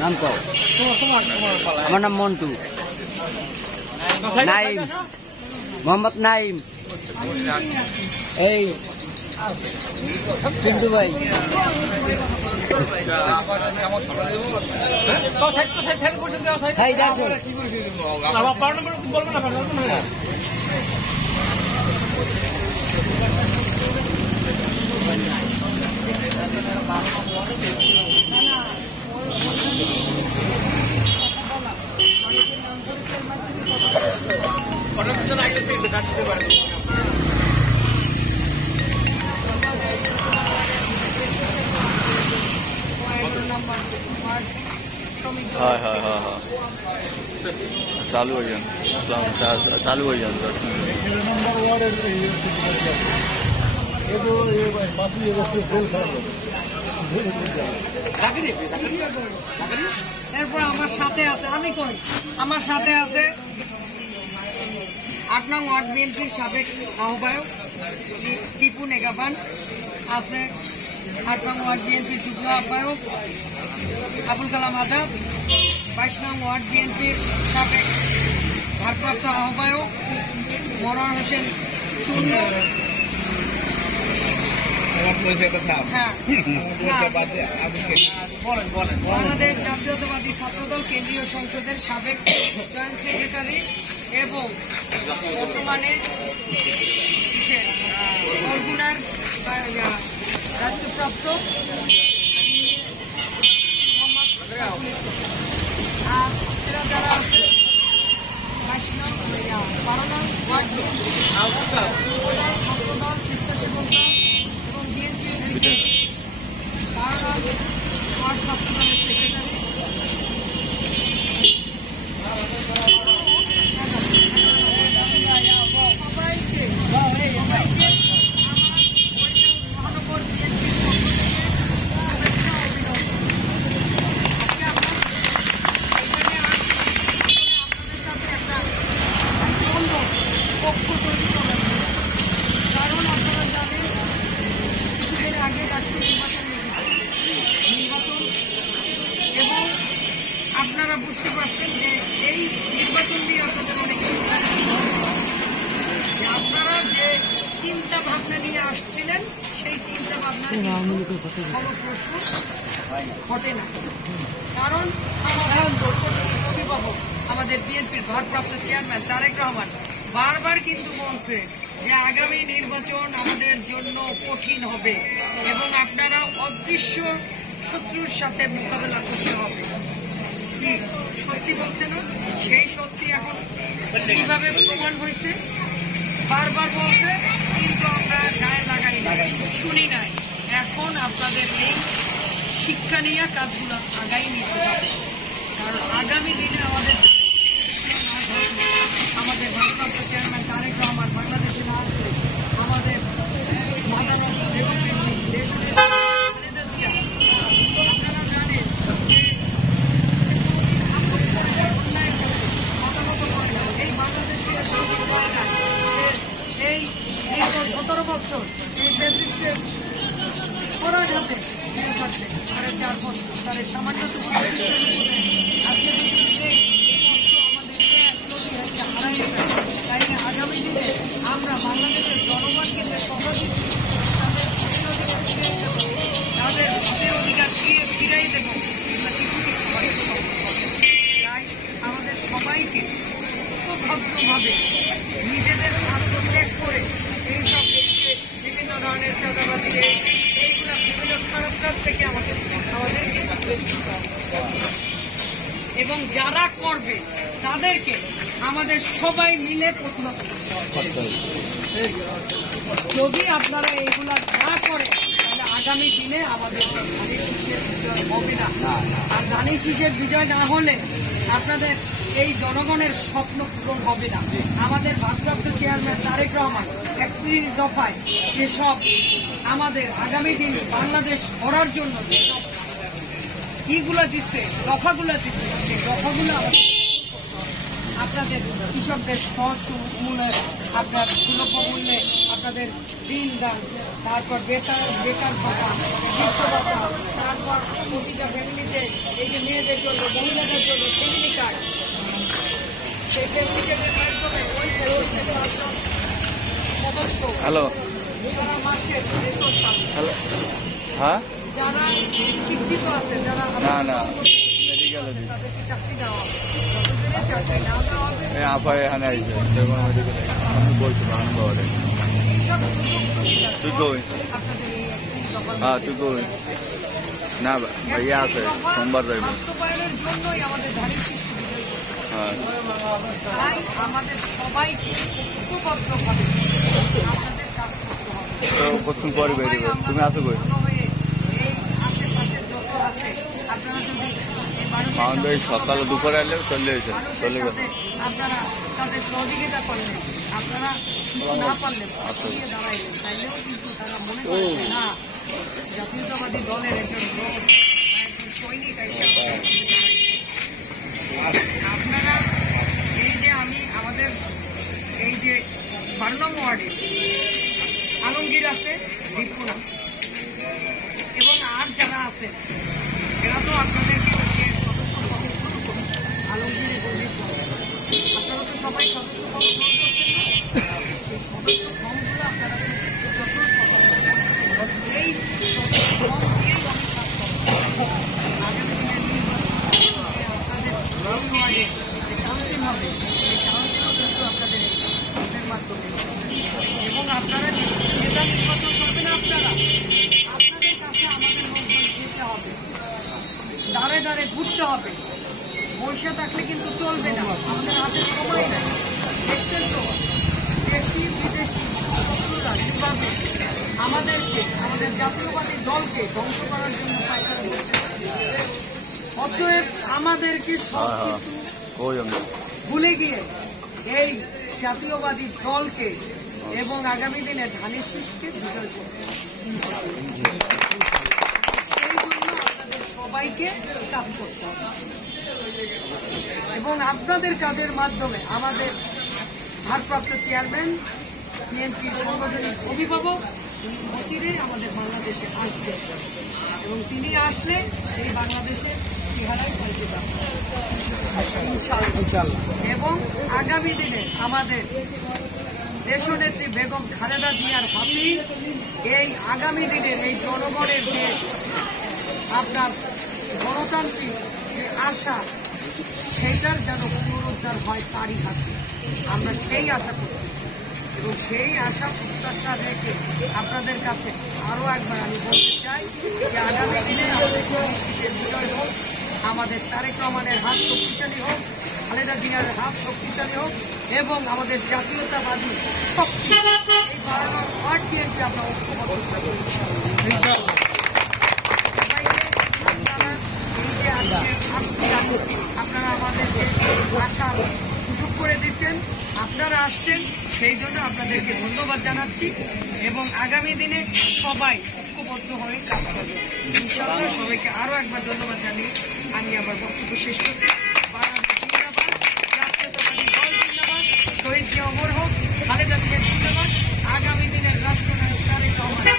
নাম কও। আমার নাম মন্টু। নাইম, মোহাম্মদ নাইম। এই পিন্টু ভাই। हाँ हाँ हाँ हाँ चालू हो जाए चालू हो जाए এরপর আমার সাথে আছে, আমি কই আমার সাথে আছে 8 নং ওয়ার্ড বিএনপির সাবেক আহ্বায়ক টিপু নেগাবান আছে, 8 নং ওয়ার্ড বিএনপির যুগ্ম আহ্বায়ক আবুল কালাম আজাদ, 22 নং ওয়ার্ড বিএনপির সাবেক ভারপ্রাপ্ত আহ্বায়ক মনোয়ার হোসেন শূন্য, বাংলাদেশ জাতীয়তাবাদী ছাত্রদল কেন্দ্রীয় সংসদের সাবেক জয়েন্ট সেক্রেটারি এবং বর্তমানে বরগুনার দায়িত্বপ্রাপ্ত যারা আছে 12 নং ওয়ার্ড ছাত্রদল স্বেচ্ছাসেবক এবং বিএনপি 12 নং ওয়ার্ড ছাত্রদলের সেক্রেটারি আপনারা বুঝতে পারছেন যে এই নির্বাচন নিয়ে আপনাদের অনেক আপনারা যে চিন্তা ভাবনা নিয়ে আসছিলেন সেই চিন্তা ভাবনা ঘটে না। কারণ অভিভাবক আমাদের বিএনপির ভারপ্রাপ্ত চেয়ারম্যান তারেক রহমান বারবার কিন্তু বলছে যে আগামী নির্বাচন আমাদের জন্য কঠিন হবে এবং আপনারা অদৃশ্য শত্রুর সাথে মোকাবেলা করতে হবে। সত্যি বলছে না, সেই সত্যি এখন কিভাবে প্রমাণ হয়েছে? বারবার বলছে কিন্তু আমরা গায়ে লাগাই নাই, শুনি নাই। এখন আপনাদের এই শিক্ষা নিয়ে কাজগুলো আগাই নিতে হবে, কারণ আগামী দিনে আমাদের ভারপ্রাপ্ত চেয়ারম্যান তারেক রহমান বাংলাদেশে না আসলে আমাদের এই 17 বছর এই দেশের করার হাতে সাড়ে 4 বছর তার সামান্য আজকে আমাদের তাই আগামী দিনে আমরা বাংলাদেশের জনগণকে যে সহযোগী তাদের হাতে অধিকার ফিরাই দেব, তাই আমাদের সবাইকে ভদ্রভাবে নিজেদের স্বার্থ ত্যাগ করে এইসব বিভিন্ন ধরনের চাঁদাবাদী এইগুলা বিভিন্ন খারাপ কাজ থেকে আমাদের এবং যারা করবে তাদেরকে আমাদের সবাই মিলে প্রতিবাদ করতে হবে। যদি আপনারা এইগুলা না করেন তাহলে আগামী দিনে আমাদের ধানের শীষের বিজয় হবে না। আর ধানের শীষের বিজয় না হলে আপনাদের এই জনগণের স্বপ্ন পূরণ হবে না। আমাদের ভারপ্রাপ্ত চেয়ারম্যান তারেক রহমান 31 দফায় যেসব আমাদের আগামী দিন বাংলাদেশ গড়ার জন্য যেসব ইগুলো দিচ্ছে, দফাগুলো দিচ্ছে, সেই দফাগুলো আমাদের আপনাদের কৃষকদের সহজ মূল্যে, আপনার সুলভ মূল্যে আপনাদের ঋণ দান, তারপর বেকার ভাতা, বৃদ্ধ ভাতা, তারপর প্রতিটা ফ্যামিলিতে এই যে মেয়েদের জন্য, মহিলাদের জন্য ফ্যামিলি কার্ড, সেই ফ্যামিলি কার্ডের মাধ্যমে ওই সদস্য হ্যালো সারা মাসের বেতন পাবে। হ্যালো হ্যাঁ যারা শিক্ষিত আছে, যারা না না মেডিকেলে দিই তাদেরকে চাকরি দেওয়া হবে, যতদিনে চাকরি না দেওয়া হবে এই আপায় এখানে আইছে সেগুলো মেডিকেলে আমি বলছি আনন্দ হবে তুই কই হ্যাঁ তুই কই না ভাইয়া আছে সোমবার যাইব বাস্তবায়নের জন্যই আমাদের ধানের শীষ বিজয় করতে হবে। হ্যাঁ তাই আমাদের সবাইকে ঐক্যবদ্ধভাবে আমাদের কাজ করতে হবে। তো কতক্ষণ পরে বেরিয়ে তুমি আসো কই ভালো হয়ে এই আশেপাশে যত আছে আপনারা যদি এই মানুষের আমাদের এই সকালে দুপুরে এলে চলে এসে চলে গেল সাথে আপনারা তাদের সহযোগিতা করলেন, আপনারা কিছু না পারলেন নিয়ে দাঁড়াইলেন, তাইলেও কিন্তু তারা মনে করবে না জাতীয়তাবাদী দলের একজন লোক বা একজন সৈনিক আপনারা এই যে আমি আমাদের এই যে 12 নং ওয়ার্ডে আলমগীর আছে, বিপুল আছে এবং আর যারা আছে এরা তো আপনাদেরকে যে সদস্য ফর্ম শুরু করবে আলমগীরে বললেই আপনারা তো সবাই সদস্য ফর্ম করছেন না, এই সদস্য ফর্মগুলো আপনারা যত এই সদস্য ফর্ম দিয়েই আমি কাজ করবো। আগামী দিনের নির্বাচনে আপনাদের ওয়ার্ডে যে কাউন্সিল হবে এই কাউন্সিলও কিন্তু আপনাদের ভোটের মাধ্যমে এবং আপনারা নেতা নির্বাচন করবেন, আপনারা আপনাদের কাছে আমাদের মধ্যে যেতে হবে, দাঁড়ে দাঁড়ে ঘুরতে হবে, বসে থাকলে কিন্তু চলবে না, আমাদের হাতে সময় নেই। দেখছেন তো দেশি বিদেশি শত্রুরা কিভাবে আমাদেরকে, আমাদের জাতীয়বাদী দলকে ধ্বংস করার জন্য পায়চারি করছে। অতএব আমাদেরকে সব কিছু কই আমি ভুলে গিয়ে এই জাতীয়বাদী দলকে এবং আগামী দিনে ধানের শীষকে বিজয় করতে হবে। সেই জন্য আপনাদের সবাইকে কাজ করতে হবে এবং আপনাদের কাজের মাধ্যমে আমাদের ভারপ্রাপ্ত চেয়ারম্যান বিএনপি সাংগঠনিক অভিভাবক তিনি অচিরেই আমাদের বাংলাদেশে আসবেন এবং তিনি আসলে এই বাংলাদেশের চেহারাই পাল্টে যাবে ইনশাআল্লাহ। এবং আগামী দিনে আমাদের দেশনেত্রী বেগম খালেদা জিয়ার হাতেই এই আগামী দিনের এই জনগণের যে আপনার গণতান্ত্রিক যে আশা সেইটার যেন পুনরুদ্ধার হয় তারই হাতে, আমরা সেই আশা করছি এবং সেই আশা প্রত্যাশা রেখে আপনাদের কাছে আরও একবার আমি বলতে চাই যে আগামী দিনে আমাদের শীতের বিজয় হোক, আমাদের তারেক রহমানের হাত শক্তিশালী হোক, খালেদা জিয়ার হাত শক্তিশালী হোক এবং আমাদের জাতীয়তাবাদী শক্তি এই 12 নং ওয়ার্ড বিএনপি আমরা ঐক্যবদ্ধ থাকবো ইনশাআল্লাহ। আপনারা আমাদেরকে আসার সুযোগ করে দিচ্ছেন, আপনারা আসছেন, সেই জন্য আপনাদেরকে ধন্যবাদ জানাচ্ছি এবং আগামী দিনে সবাই ঐক্যবদ্ধ হয়ে কাজ করবে ইনশাআল্লাহ। সবাইকে আরও একবার ধন্যবাদ জানিয়ে আমি আমার বক্তব্য শেষ করছি। বাংলাদেশ জিন্দাবাদ, জাতীয়তাবাদী দল জিন্দাবাদ, শহীদ জিয়া অমর হোক, খালেদা জিয়া জিন্দাবাদ, আগামী দিনের রাষ্ট্রনায়ক তারেক রহমান